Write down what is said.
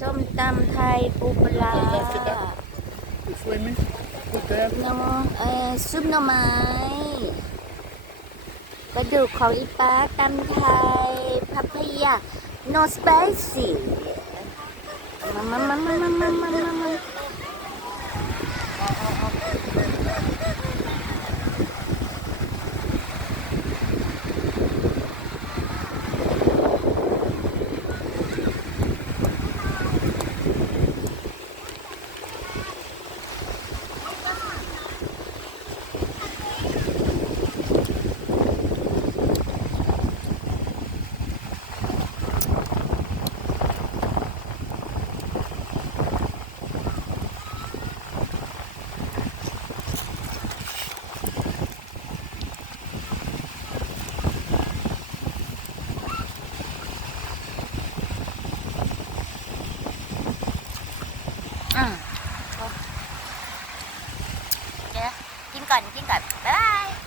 ส้มตำไทยปูปลา Du får en minut. Goed, hè? เนาะเอ่อซุปหน่อไม้กระดูกของอีป้าตำไทยพัพยา no spicy มามามามามามามามามาอื มเดี๋ยวกินก่อนกินก่อน บ๊ายบาย